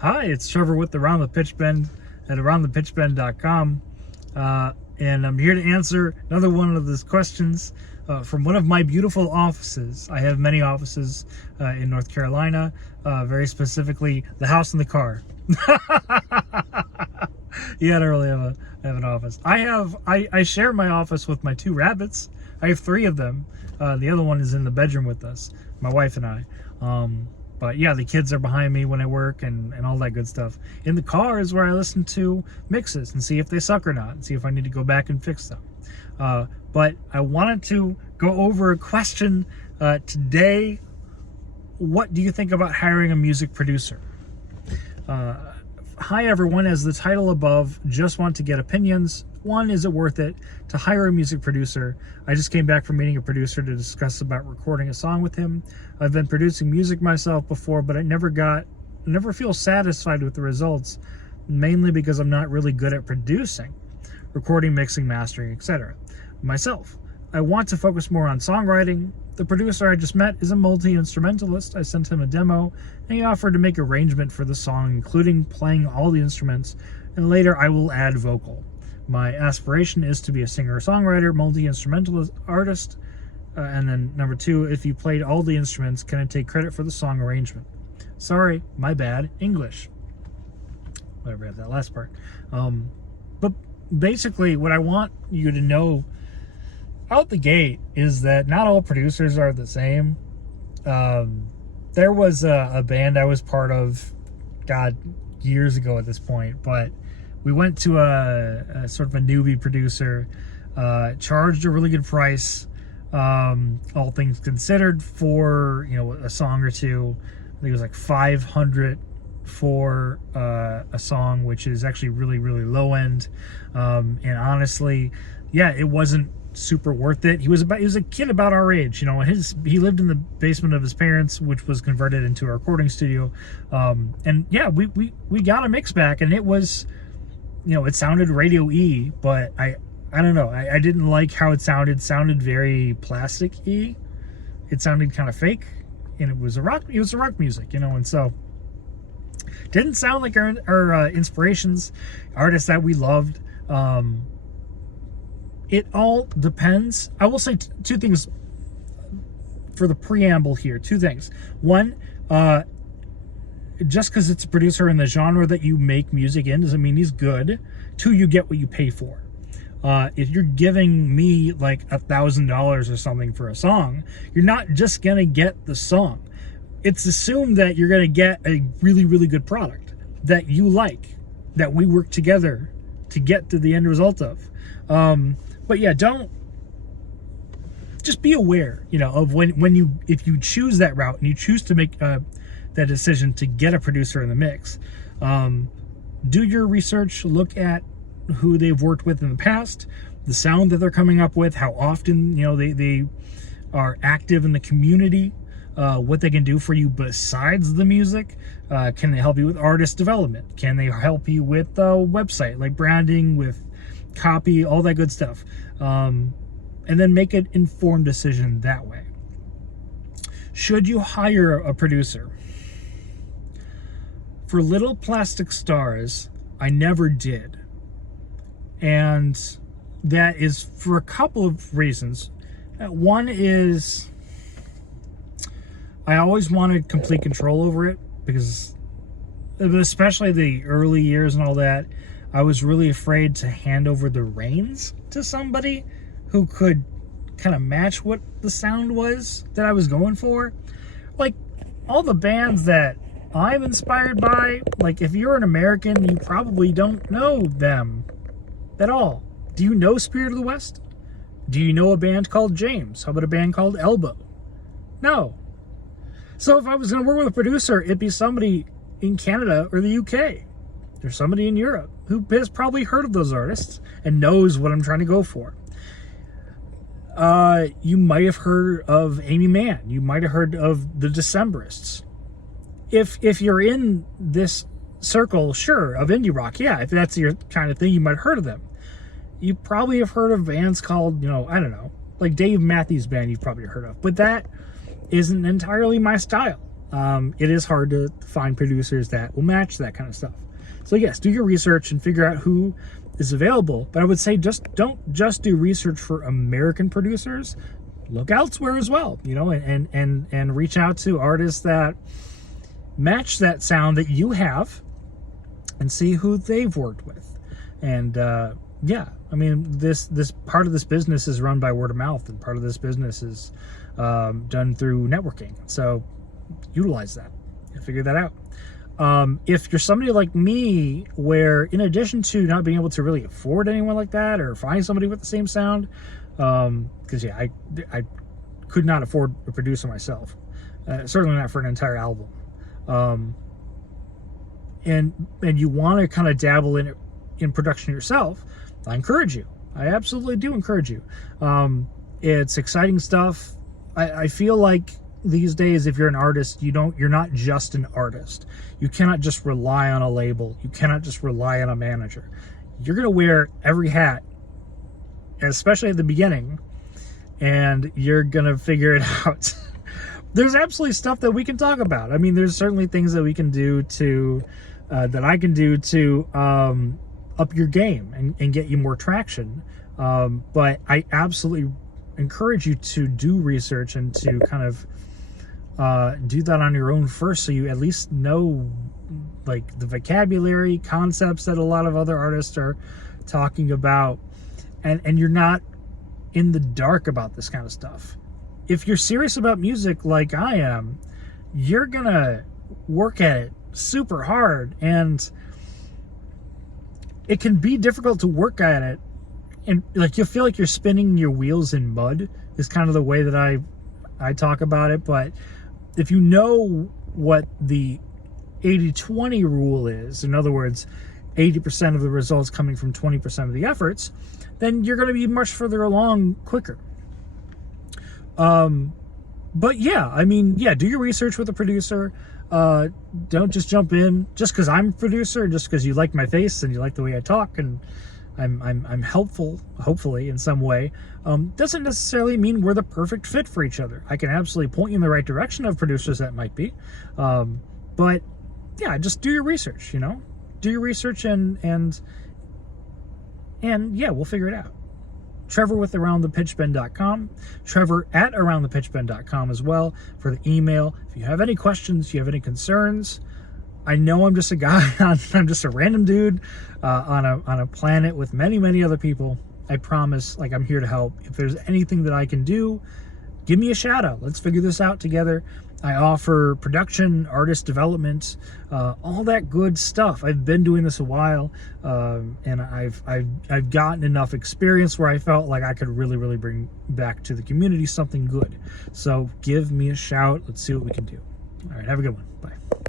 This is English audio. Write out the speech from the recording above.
Hi, it's Trevor with Around the Pitch Bend at aroundthepitchbend.com. And I'm here to answer another one of those questions from one of my beautiful offices. I have many offices in North Carolina, very specifically the house and the car. Yeah, I don't really have an office. I share my office with my two rabbits. I have three of them. The other one is in the bedroom with us, my wife and I. But yeah, the kids are behind me when I work and all that good stuff. In the car is where I listen to mixes and see if they suck or not, and see if I need to go back and fix them. But I wanted to go over a question today. What do you think about hiring a music producer? Hi everyone, as the title above, just want to get opinions. One, is it worth it to hire a music producer? I just came back from meeting a producer to discuss about recording a song with him. I've been producing music myself before, but I never feel satisfied with the results, mainly because I'm not really good at producing, recording, mixing, mastering, etc. myself. I want to focus more on songwriting. The producer I just met is a multi-instrumentalist. I sent him a demo, and he offered to make arrangement for the song, including playing all the instruments, and later I will add vocal. My aspiration is to be a singer-songwriter, multi-instrumentalist artist. And then number two, if you played all the instruments, can I take credit for the song arrangement? Sorry, my bad, English. Whatever, I have that last part. But basically, what I want you to know out the gate is that not all producers are the same. There was a band I was part of, God, years ago at this point, but we went to a sort of a newbie producer, charged a really good price, all things considered, for a song or two. I think it was like $500 for a song, which is actually really, really low end. And honestly, yeah, it wasn't super worth it. He was a kid about our age, he lived in the basement of his parents, which was converted into a recording studio. And yeah, we got a mix back, and it was, it sounded radio E, but I don't know. I didn't like how it sounded. It sounded very plastic-y. It sounded kind of fake, and it was rock music, and so didn't sound like our inspirations, artists that we loved. It all depends. I will say two things for the preamble here. Two things. One, just because it's a producer in the genre that you make music in doesn't mean he's good. Two, you get what you pay for. If you're giving me like $1,000 or something for a song, you're not just gonna get the song. It's assumed that you're gonna get a really, really good product that you like, that we work together to get to the end result of. But yeah, just be aware, of if you choose that route and you choose to make that decision to get a producer in the mix. Do your research, look at who they've worked with in the past, the sound that they're coming up with, how often they are active in the community, what they can do for you besides the music. Can they help you with artist development? Can they help you with a website, like branding, with copy, all that good stuff? And then make an informed decision that way. Should you hire a producer? For Little Plastic Stars, I never did. And that is for a couple of reasons. One is I always wanted complete control over it, because especially the early years and all that, I was really afraid to hand over the reins to somebody who could kind of match what the sound was that I was going for. Like, all the bands that I'm inspired by, like, if you're an American, you probably don't know them at all. Do you know Spirit of the West? Do you know a band called James? How about a band called Elbow? No. So if I was going to work with a producer, it'd be somebody in Canada or the UK. There's somebody in Europe who has probably heard of those artists and knows what I'm trying to go for. You might have heard of Amy Mann. You might have heard of the Decemberists. If you're in this circle, sure, of indie rock, yeah, if that's your kind of thing, you might have heard of them. You probably have heard of bands called, I don't know, like Dave Matthews Band you've probably heard of. But that isn't entirely my style. it is hard to find producers that will match that kind of stuff. So yes, do your research and figure out who is available. But I would say don't just do research for American producers. Look elsewhere as well, and reach out to artists that match that sound that you have and see who they've worked with. And this part of this business is run by word of mouth, and part of this business is done through networking. So utilize that and figure that out. If you're somebody like me, where in addition to not being able to really afford anyone like that or find somebody with the same sound, because I could not afford a producer myself, certainly not for an entire album. And you want to kind of dabble in production yourself, I encourage you. I absolutely do encourage you. It's exciting stuff. I feel like these days, if you're an artist, you're not just an artist. You cannot just rely on a label. You cannot just rely on a manager. You're going to wear every hat, especially at the beginning, and you're going to figure it out. There's absolutely stuff that we can talk about. I mean, there's certainly things that we can do that I can do to up your game and get you more traction. But I absolutely encourage you to do research and to kind of do that on your own first, so you at least know like the vocabulary, concepts that a lot of other artists are talking about, and you're not in the dark about this kind of stuff. If you're serious about music like I am, you're gonna work at it super hard, and it can be difficult to work at it, and like you'll feel like you're spinning your wheels in mud is kind of the way that I talk about it. But if you know what the 80-20 rule is, in other words, 80% of the results coming from 20% of the efforts, then you're going to be much further along quicker. But yeah, do your research with a producer. Don't just jump in just because I'm a producer, just because you like my face and you like the way I talk and I'm helpful, hopefully, in some way. Doesn't necessarily mean we're the perfect fit for each other. I can absolutely point you in the right direction of producers that might be. But yeah, just do your research, do your research and yeah, we'll figure it out. Trevor with aroundthepitchbend.com, Trevor at aroundthepitchbend.com as well for the email. If you have any questions, if you have any concerns, I know I'm just a guy, I'm just a random dude on a planet with many, many other people. I promise, I'm here to help. If there's anything that I can do, give me a shout out. Let's figure this out together. I offer production, artist development, all that good stuff. I've been doing this a while, and I've gotten enough experience where I felt like I could really, really bring back to the community something good. So give me a shout. Let's see what we can do. All right, have a good one. Bye.